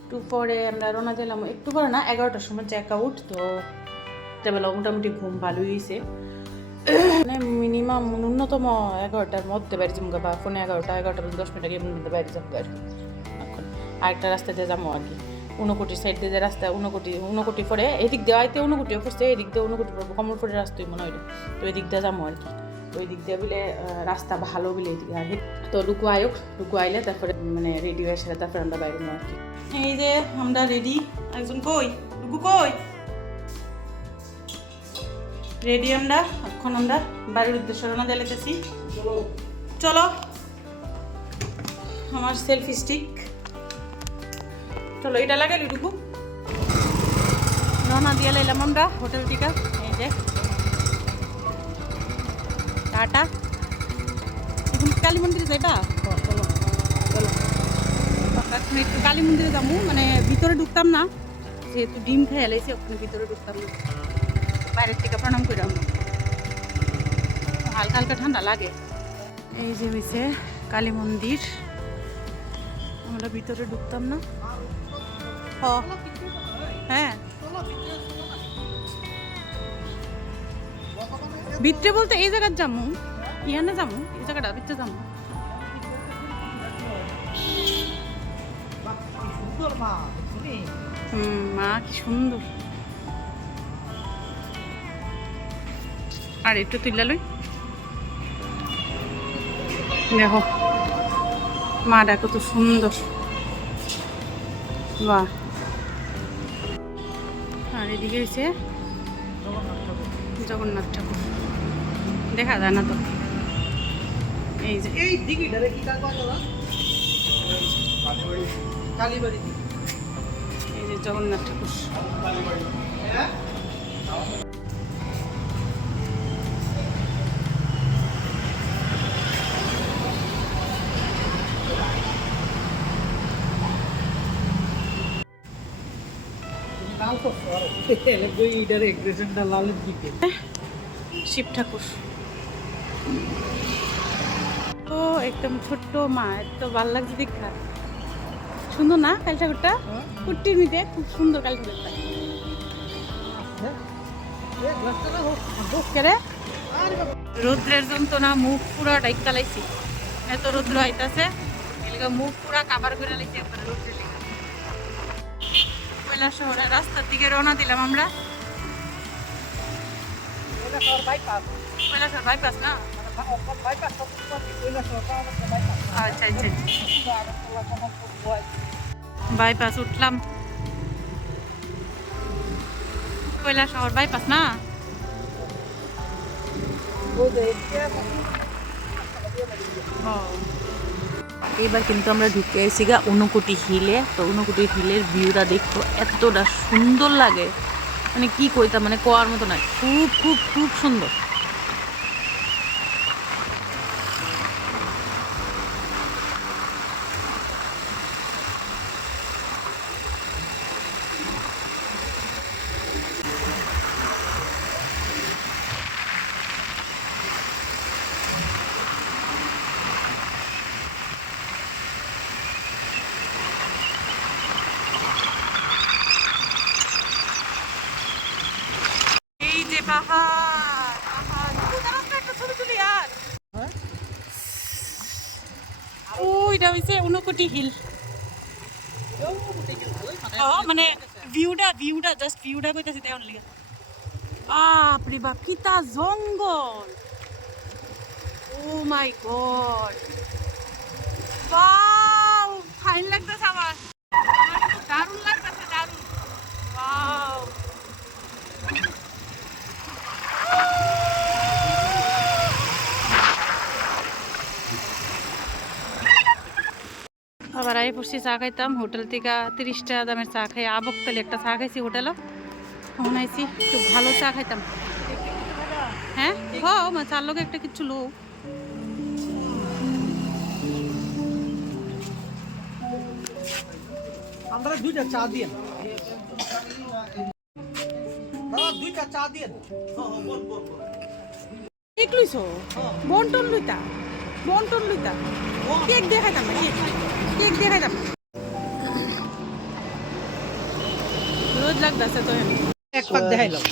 একটু পরে আমরা রওনা দিলাম, একটু পরে না 11টার সময় চেক আউট। তো বেলা মোটামুটি ঘুম ভালোই হয়েছে, মানে মিনিমাম ন্যূনতম 11টার মধ্যে বাইরে যাবো, বা ফোনে 11টা পর্যন্ত 10 মিনিট আগে মধ্যে বাইরে যাবো আর কি। এখন আরেকটা রাস্তা দিয়ে যাবো আর কি, ঊনকোটির সাইড দিয়ে যে রাস্তা, ঊনকোটি পরে এদিক দিয়ে আইতে ঊনকোটি পড়ছে, এদিক দিয়ে ঊনকোটি পড়বো, কমলপুরের রাস্তাই মনে হয়। তো এদিক দিয়ে যাবো আর কি। তো ওই দিক দিয়ে বলে রাস্তা ভালো বলে এদিকে আর তো লুকু আইলে তারপরে মানে রেডি হয়ে আসলে তারপরে আমরা বাইরে আর কি। এই যে আমরা রেডি, একজন কই, লুকু কই, রেডি আমরা। এখন আমরা বাড়ির উদ্দেশ্যে রওনা দিতেছি। চলো, আমার সেলফি স্টিক, চলো এটা লাগাই লুকু। রওনা দিয়ে লাইলাম আমরা হোটেল টিকা। এই যে টাটা, এখন কালী মন্দিরে যাইবা? চলো চলো, এখন একটু কালী মন্দিরে যাবো, মানে ভিতরে ঢুকতাম না, যেহেতু ডিম খেয়ে এলাইছি, ওখানে ভিতরে ঢুকতাম না, বাইরের থেকে প্রণাম করে হালকা হালকা ঠান্ডা লাগে। এই যে হয়েছে কালী মন্দির, আমরা ভিতরে ঢুকতাম না। হ্যাঁ, ভিতরে বলতে এই জায়গার যাবো, ইয়ানে যাবো, এই জায়গাটা ভিতরে যাবো। মা কি সুন্দর। আর একটু তুইলা লই, দেখো মাটা কত সুন্দর, বাহ। আর এদিকে এসে জগন্নাথ ঠাকুর দেখা যায় না তো, এই যে এই দিঘিটারে কি কালীবাড়ি, এই যে জগন্নাথ ঠাকুর। শিব ঠাকুর তো একদম ছোট্ট মা, এত ভালো লাগছে দেখা, সুন্দর না কালী ঠাকুরটা? কুট্টির মিদে খুব সুন্দর কালী ঠাকুরটা। রৌদ্রের যন্ত্রণা মুখ পুরা ডাইকা লাইছি, এত রৌদ্র আইতাছে, মুখ পুরা কাবার করে লাইছি একবার রৌদ্রের লেগে। কৈলাসহরের রাস্তার দিকে রওনা দিলাম আমরা। কৈলাসহর বাইপাস না? আচ্ছা আচ্ছা, বাইপাস উঠলাম, কৈলাসহর বাইপাস না? এবার কিন্তু আমরা ঢুকে এসেছি গা ঊনকোটি হিলে। তো ঊনকোটি হিলের ভিউটা দেখো এতটা সুন্দর লাগে, মানে কি কইতাম, মানে কোয়ার মতো নয়, খুব খুব খুব সুন্দর। ওইটা হইছে ঊনকোটি হিল, মানে ভিউটা জাস্ট ভিউটা কইতাছি দেওয়ার লিগা। বাপরে বাপ, কিতা জঙ্গল, ও মাই গড, ওয়াও, ফাইন লাগতেছে আমার, দারুণ লাগতেছে, দারুণ, ওয়াও। আবার আই পড়ছি চা খাইতাম হোটেল থেকে, 30 টাকা দামের চা খাই, আবকতালি একটা চা খাইছি হোটেলে, তখন আইছি একটু ভালো চা খাইতাম। হ্যাঁ মা, চার লোক একটা কিছু লো, আমরা দুইটা চা দিয়ে দুইটা চা দিয়ে বল কেক লইছো বন্টন লইতা কেক দেখাইতাম না কেক দেখাইতাম না রোজ লাগতেছে তো এক পাক দেখাইলাম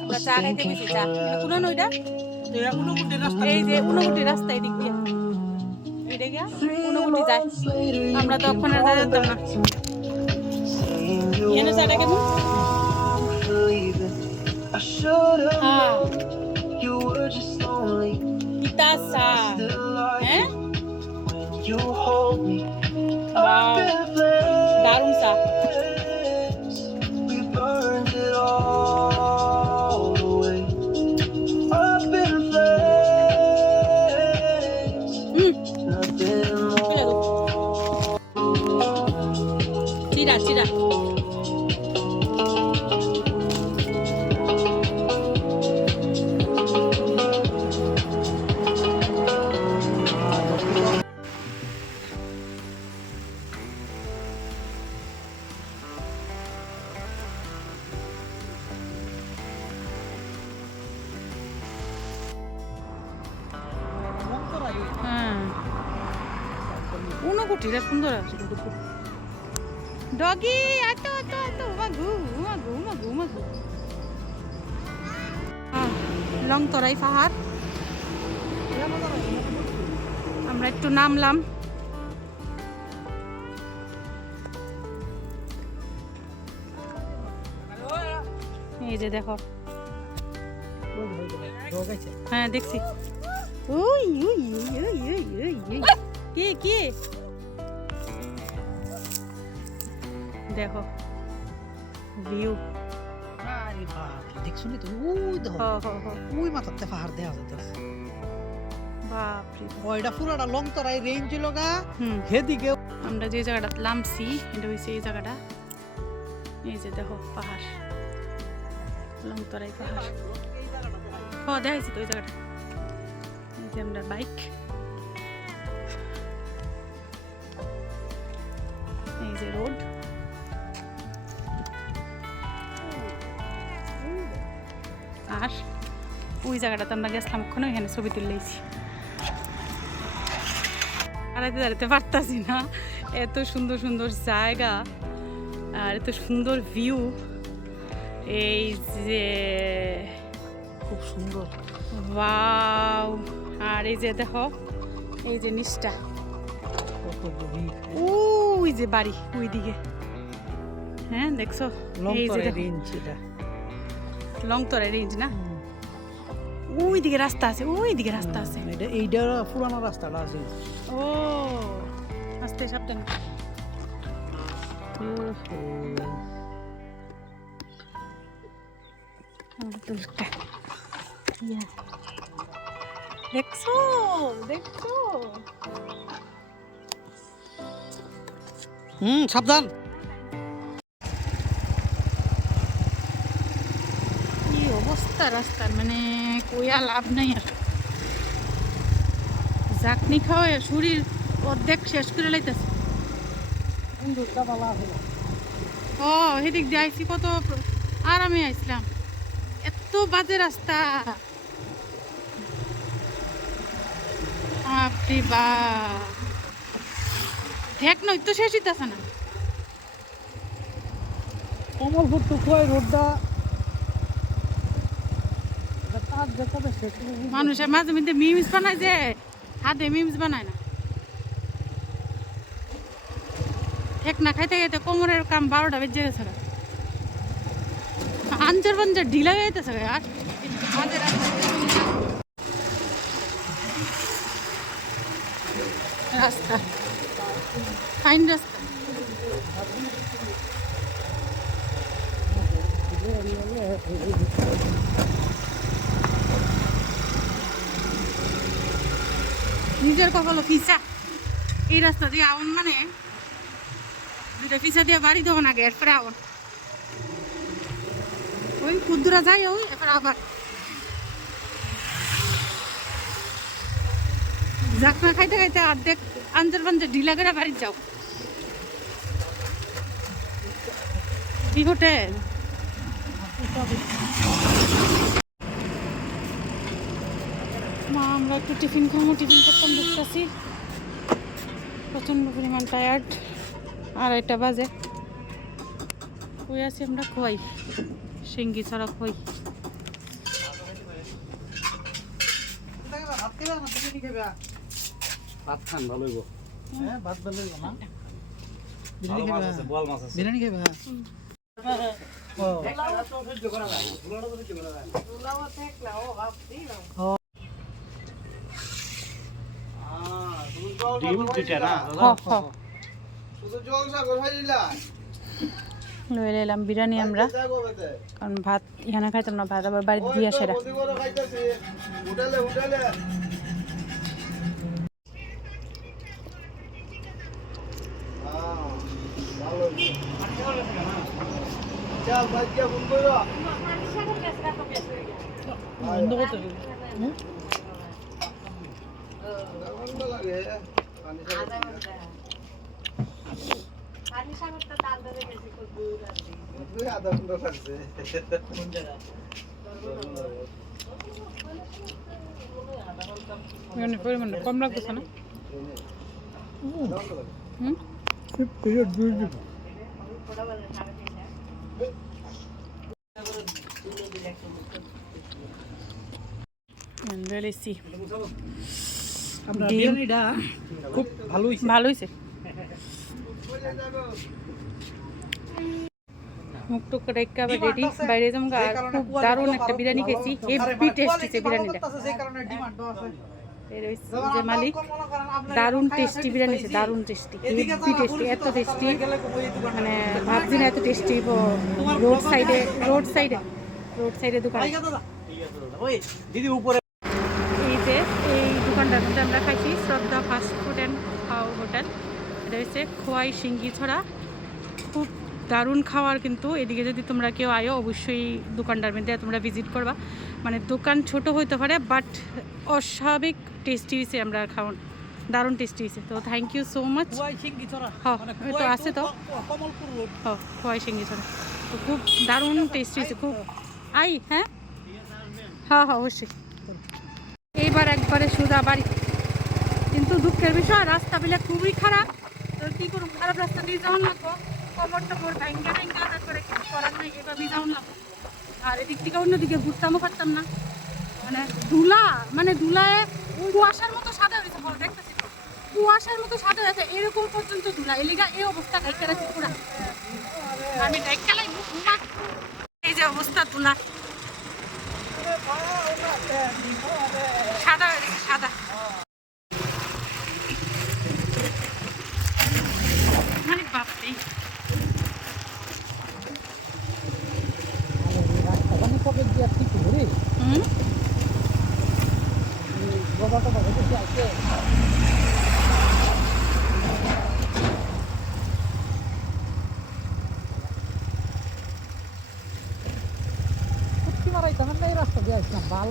আমরা চা খাইতে গেছি চা কোন নইটা এরা উনকুটি রাস্তা এই যে উনকুটি রাস্তা এদিক দিয়ে এটা গিয়া উনকুটি যায় আমরা তো ওখানে যেতাম না এনে চাটা কেমন কিতা চা হ্যাঁ ওয়াও দারুণ চা চিরা উনকুটিটা সুন্দর আছে ডগি আতো মাগু লংতরাই পাহাড় আমরা একটু নামলাম এই যে দেখো হ্যাঁ দেখছি কি দেখো ভিউ আরে বাপ দেখছনি তো ওই দেখো ওই মাথাতে পাহাড় দেখা যাচ্ছে বাপ রে ওইটা পুরোটা লংতরাই রেঞ্জ লগা হেদিকে আমরা যে জায়গাটা নামছি এটা হইছে এই জায়গাটা এই যে দেখো পাহাড় লংতরাই পাহাড় দেখাইছি তো ওই জায়গাটা এই যে আমরা বাইক এই যে রোড আর ওই জায়গাটাতে আমরা গেছিলাম ওখানে এখানে ছবি তুললেছি দাঁড়াতে পারতাছি না এত সুন্দর সুন্দর জায়গা আর এত সুন্দর ভিউ এই যে খুব সুন্দর ওয়াও আর এই যে দেখো এই যে নিচটা ওই যে বাড়ি ওইদিকে হ্যাঁ দেখছো এই যে রেঞ্জ এটা লংতরাই রেঞ্জ না ওইদিকে রাস্তা আছে এইটা পুরানো রাস্তাটা আছে ও আস্তে সাবধানে দেখছো সাবধান কি অবস্থা রাস্তার মানে কইয়া লাভ নাই আর জাকনি খাওয়া শরীর অর্ধেক শেষ করে লাইতেছে ও সেদিক দিয়ে আইসি কত আরামে আইছিলাম এত বাজে রাস্তা বাপরে বাপ দেখ নই তো শেষ হইতেছে না কমলপুর তো কয় রোডটা মানুষের মাঝে মধ্যে মিমস বানায় যে হাতে মিমস বানায় না ঠিক না খাইতে খাইতে কোমরের কাম 12টা বেজে গেছে আঞ্জার বাঞ্জার ঢিলা যাইতেছে আর রাস্তা ফাইন রাস্তা নিজের কপালও ফিসা এই রাস্তা দিয়ে আউন মানে দুইটা ফিসা দিয়ে বাড়ি দেবো না এরপরে আউন ওই কুদ্দুরা যাই ওই এরপর আবার জাকনা খাইতে খাইতে অর্ধেক আঞ্জার পাঞ্জার ঢিলা করে বাড়ি যাও কি হোটেল মা আমরা একটু টিফিন খাবো, টিফিন করতাম দেখতেছি প্রচণ্ড পরিমাণ টায়ার্ড। 2:30 বাজে। কই আছি আমরা? খোয়াই, সিঙ্গি ছাড়া খোয়াই। ভাত খান ভালো হইব। হ্যাঁ ভাত ভালো হইব না? ভালো মাছ আছে, বোয়াল মাছ আছে। বিরিয়ানি খাবে? ডিম দুইটা না লয়ে এলাম বিরিয়ানি আমরা, কারণ ভাত এখানে খাইতাম না, ভাত আবার বাড়িতে দিয়ে আসে। বন্ধ করতে পরিমাণ কম লাগতেছে না? বিরিয়ানিটা খুব ভালো হইছে। ভালো হয়েছে। মুখ টুক করে একেবারে রেডি, বাইরে যাবো। আর খুব দারুণ একটা বিরিয়ানি খেয়েছি, হেভি টেস্ট হয়েছে বিরিয়ানিটা। যে মালিক দারুণ টেস্টি বিরিয়ানি আছে, দারুণ টেস্টি, হেভি টেস্টি, এত টেস্টি মানে ভাবছি না এত টেস্টি। রোড সাইডে দোকান। দিদি উপরে এই যে এই দোকানটার মধ্যে আমরা খাইছি শ্রদ্ধা ফাস্ট ফুড অ্যান্ড খাও হোটেল। এটা হচ্ছে খোয়াই সিঙ্গি ছড়া, খুব দারুণ খাওয়ার। কিন্তু এদিকে যদি তোমরা কেউ আয়ো অবশ্যই দোকানটার মধ্যে তোমরা ভিজিট করবা। মানে দোকান ছোট হইতে পারে বাট অস্বাভাবিক টেস্টি হয়েছে, আমরা খাওয়ান দারুণ টেস্টি হয়েছে। তো থ্যাংক ইউ সো মাচ। হ্যাঁ তো আছে তো খোয়াই সিঙ্গি ছড়া, তো খুব দারুণ টেস্টি হয়েছে, খুব হ্যাঁ হ্যাঁ হ্যাঁ অবশ্যই। এইবার একবারে সোজা বাড়ি, কিন্তু দুঃখের বিষয় রাস্তা পেলে খুবই খারাপ। তো কী করুন, খারাপ রাস্তা দিয়ে যাওয়ার লাগবো, কমর টমর ভেঙ্গা করে কিছু করার নেই, এভাবে যাওয়ার লাগবো। আর এদিক থেকে অন্যদিকে ঘুরতামও পারতাম না, মানে ধুলায় কুয়াশার মতো সাদা হয়েছে। দেখতেছি তো কুয়াশার মতো সাদা হয়েছে, এরকম পর্যন্ত ধুলা। এলিগা এই অবস্থা ডাইকা রাখছি পুরা, আমি ডাইকা লাগবো। এই যে অবস্থা ধুলা, সাদা হয়ে গেছে, সাদা। বাপরে রাস্তা দিয়ে আসলাম ভাল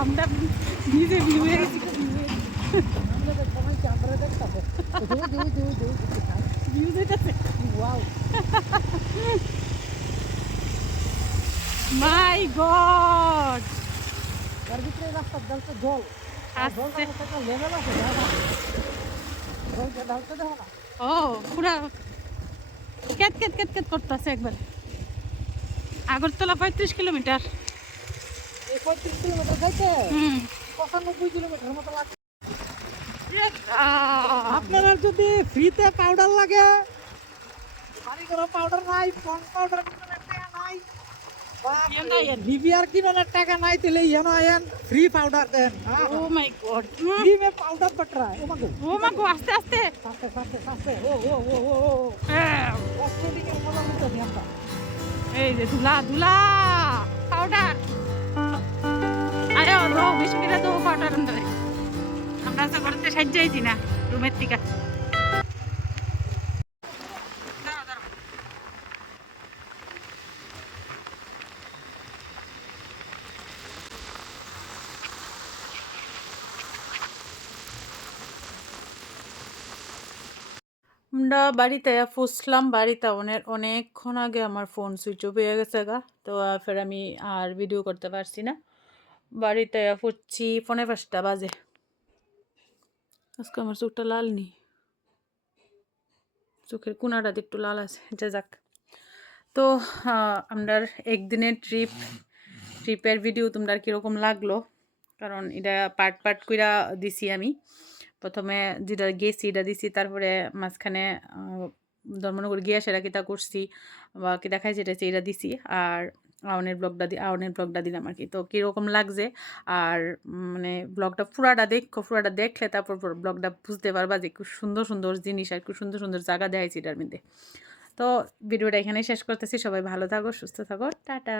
আমরা ভিজে ভিউ হয়ে গেছি। মাই গড, তার ভিতরে রাস্তার ডালতে জল লেভেল আছে, জলটা ডালতে দেখো না। ও পুরা কেট কেট কেট কেট করতেছে একবার। আগরতলা 35 কিলোমিটার। এই 35 কিলোমিটার যাইতে 95 কিলোমিটার মতো লাগে। আপনারা যদি ফ্রিতে পাউডার লাগে, বাড়ি করা পাউডার নাই, ফোন পাউডার কিনার টাকা নাই, বিবিআর কিনার টাকা নাই, তাহলে ইয়ানো আয়েন ফ্রি পাউডার দেন। ও মাই গড, ফ্রি মে পাউডার পটরা। ও মাগো আস্তে আস্তে আস্তে ও অস্ট্রেলিয়ার মজা নিতে ধ্যান দাও। এই যে ধুলা পাউডার। আরে ও বেশি করে তো পাউডার আনতে আমরা তো করতে সাহায্যই না রুমের থেকে। ফোনটা বাড়িতে ফুসলাম, বাড়িতে অনেকক্ষণ আগে আমার ফোন সুইচ অফ হয়ে গেছে গা, তো ফের আমি আর ভিডিও করতে পারছি না। বাড়িতে ফুটছি 4:30 বাজে। আজকে আমার চোখটা লাল নি, চোখের কোনাটা একটু লাল আছে, যা যাক। তো আমরার একদিনের ট্রিপের ভিডিও তোমরা কীরকম লাগলো, কারণ এটা পার্ট পার্ট কইরা দিছি আমি। প্রথমে যেটা গেছি এটা দিছি, তারপরে মাঝখানে ধর্মনগর গিয়া সেটা কিতা করছি বা কি দেখাইছি এটা দিছি, আর আওনের ব্লগটা দিলাম আর কি। তো কীরকম লাগছে, আর মানে ব্লগটা পুরাটা দেখলে তারপর ব্লগটা বুঝতে পারবা যে খুব সুন্দর সুন্দর জিনিস আর খুব সুন্দর সুন্দর জায়গা দেখাইছি এটার মধ্যে। তো ভিডিওটা এখানেই শেষ করতেছি। সবাই ভালো থাকো, সুস্থ থাকো, টাটা।